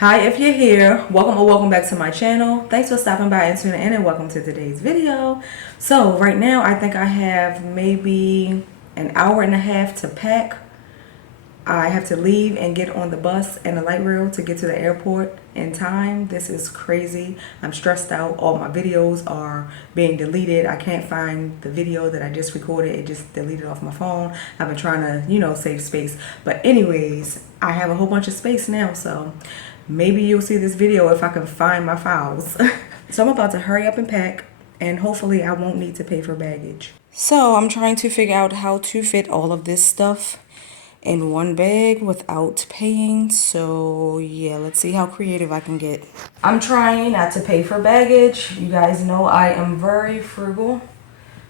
Hi, if you're here, welcome back to my channel. Thanks for stopping by and tuning in, and welcome to today's video. So right now I think I have maybe an hour and a half to pack. I have to leave and get on the bus and the light rail to get to the airport in time. This is crazy. I'm stressed out. All my videos are being deleted. I can't find the video that I just recorded. It just deleted off my phone. I've been trying to, save space. But anyways, I have a whole bunch of space now, so maybe you'll see this video if I can find my files. So I'm about to hurry up and pack, and hopefully I won't need to pay for baggage. So I'm trying to figure out how to fit all of this stuff in one bag without paying. So yeah, let's see how creative I can get. I'm trying not to pay for baggage. You guys know I am very frugal,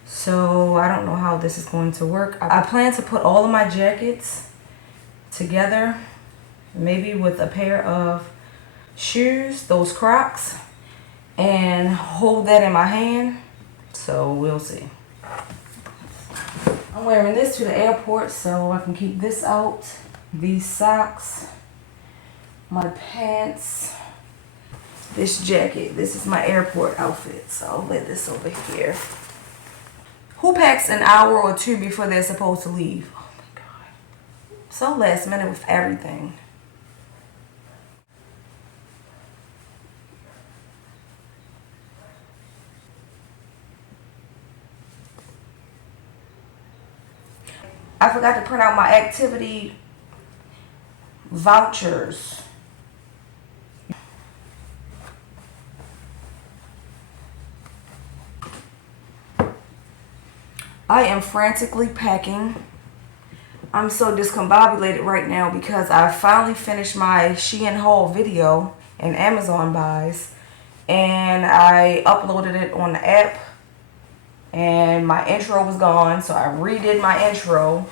so I don't know how this is going to work. I plan to put all of my jackets together, maybe with a pair of shoes, those Crocs, and hold that in my hand. So we'll see. I'm wearing this to the airport so I can keep this out. These socks, my pants, this jacket. This is my airport outfit, so I'll lay this over here. Who packs an hour or two before they're supposed to leave? Oh my God. So last minute with everything. I forgot to print out my activity vouchers. I am frantically packing. I'm so discombobulated right now because I finally finished my Shein haul video and Amazon buys, and I uploaded it on the app, and my intro was gone, so I redid my intro,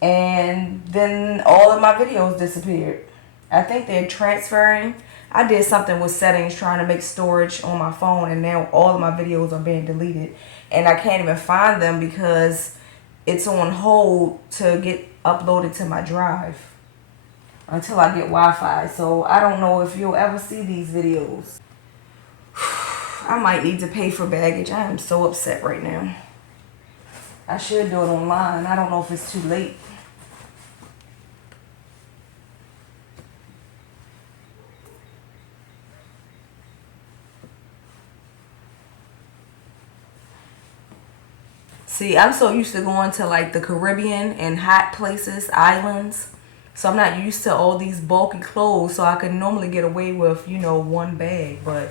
and then all of my videos disappeared. I think they're transferring. I did something with settings trying to make storage on my phone, and now all of my videos are being deleted, and I can't even find them because it's on hold to get uploaded to my drive until I get Wi-Fi. So I don't know if you'll ever see these videos. I might need to pay for baggage. I am so upset right now. I should do it online. I don't know if it's too late. See, I'm so used to going to like the Caribbean and hot places, islands. So I'm not used to all these bulky clothes. So I can normally get away with, one bag. But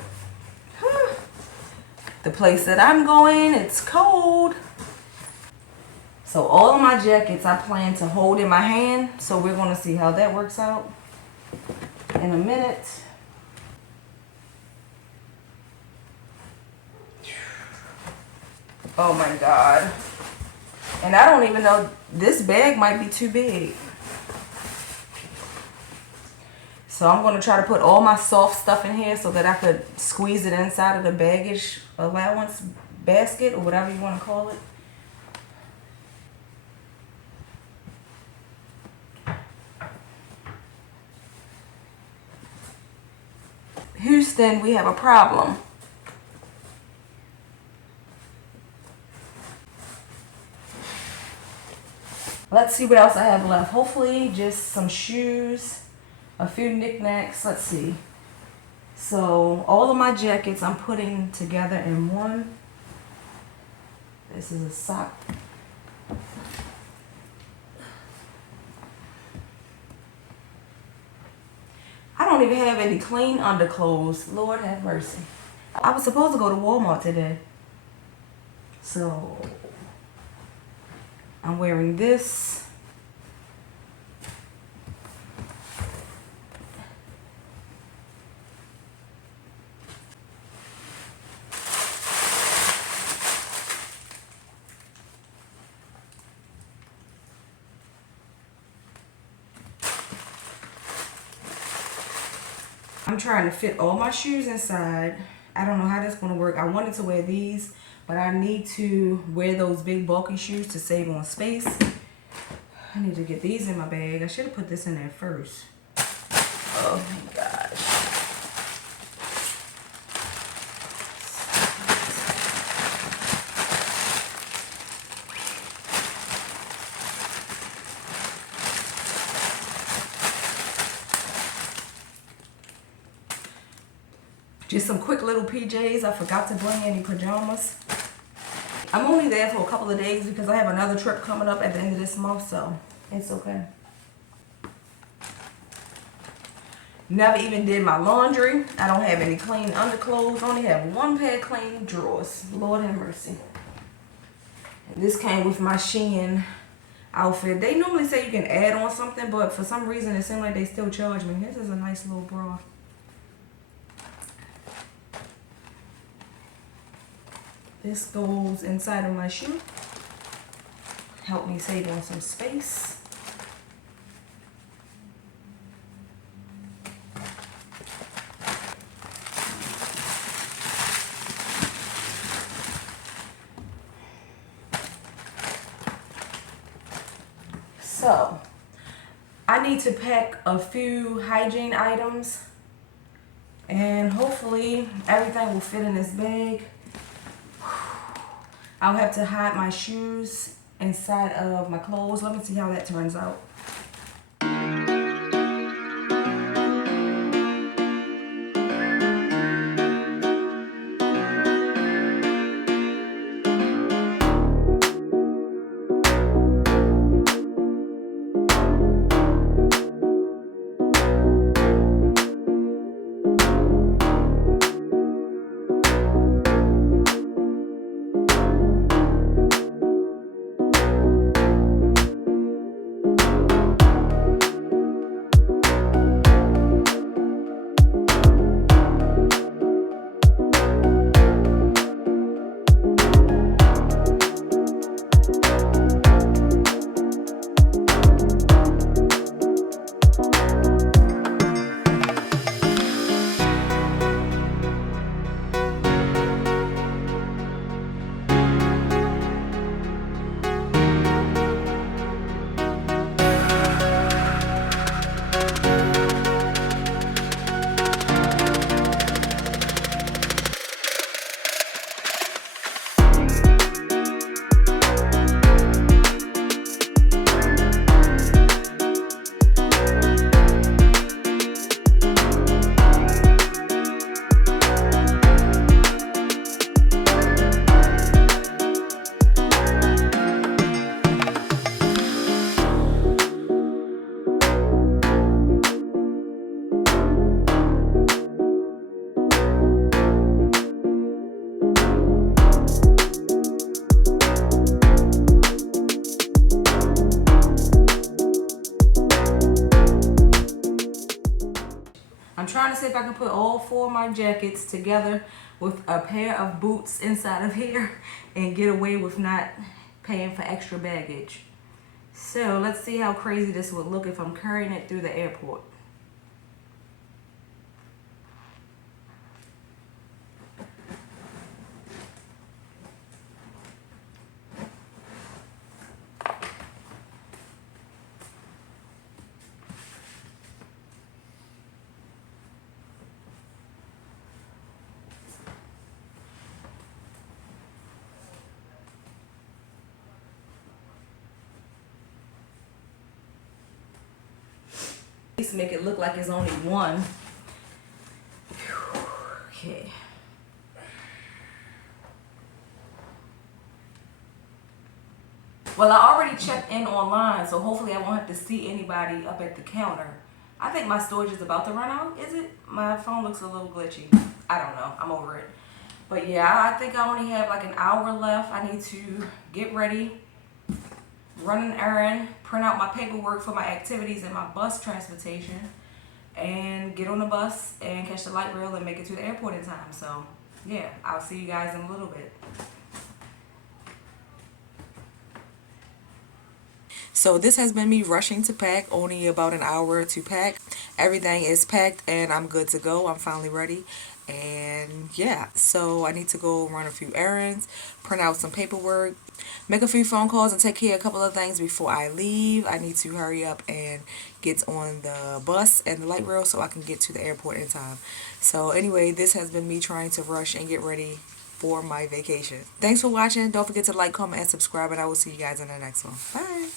the place that I'm going, it's cold. So all of my jackets I plan to hold in my hand. So we're going to see how that works out in a minute. Oh my God. And I don't even know, this bag might be too big. So I'm going to try to put all my soft stuff in here so that I could squeeze it inside of the baggage allowance basket, or whatever you want to call it. Houston, we have a problem. Let's see what else I have left. Hopefully just some shoes, a few knickknacks. Let's see. So all of my jackets I'm putting together in one. This is a sock. I don't even have any clean underclothes. Lord have mercy. I was supposed to go to Walmart today. So I'm wearing this. I'm trying to fit all my shoes inside. I don't know how that's going to work. I wanted to wear these, but I need to wear those big bulky shoes to save on space. I need to get these in my bag. I should have put this in there first. Oh my gosh. Just some quick little PJs. I forgot to bring any pajamas. I'm only there for a couple of days because I have another trip coming up at the end of this month, so it's okay. Never even did my laundry. I don't have any clean underclothes. Only have one pair of clean drawers. Lord have mercy. And this came with my Shein outfit. They normally say you can add on something, but for some reason it seemed like they still charge me. This is a nice little bra. This goes inside of my shoe. Help me save on some space. So, I need to pack a few hygiene items and hopefully everything will fit in this bag. I'll have to hide my shoes inside of my clothes. Let me see how that turns out. Trying to see if I can put all 4 of my jackets together with a pair of boots inside of here and get away with not paying for extra baggage. So let's see how crazy this would look if I'm carrying it through the airport. At least make it look like it's only one. Okay. Well, I already checked in online, so hopefully I won't have to see anybody up at the counter. I think my storage is about to run out, is it? My phone looks a little glitchy. I don't know. I'm over it. But yeah, I think I only have like an hour left. I need to get ready, run an errand, print out my paperwork for my activities and my bus transportation, and get on the bus and catch the light rail and make it to the airport in time. So yeah, I'll see you guys in a little bit. So this has been me rushing to pack, only about an hour to pack. Everything is packed and I'm good to go. I'm finally ready. And yeah, so I need to go run a few errands, print out some paperwork, make a few phone calls, and take care of a couple of things before I leave. I need to hurry up and get on the bus and the light rail so I can get to the airport in time. So anyway, this has been me trying to rush and get ready for my vacation. Thanks for watching. Don't forget to like, comment, and subscribe, and I will see you guys in the next one. Bye.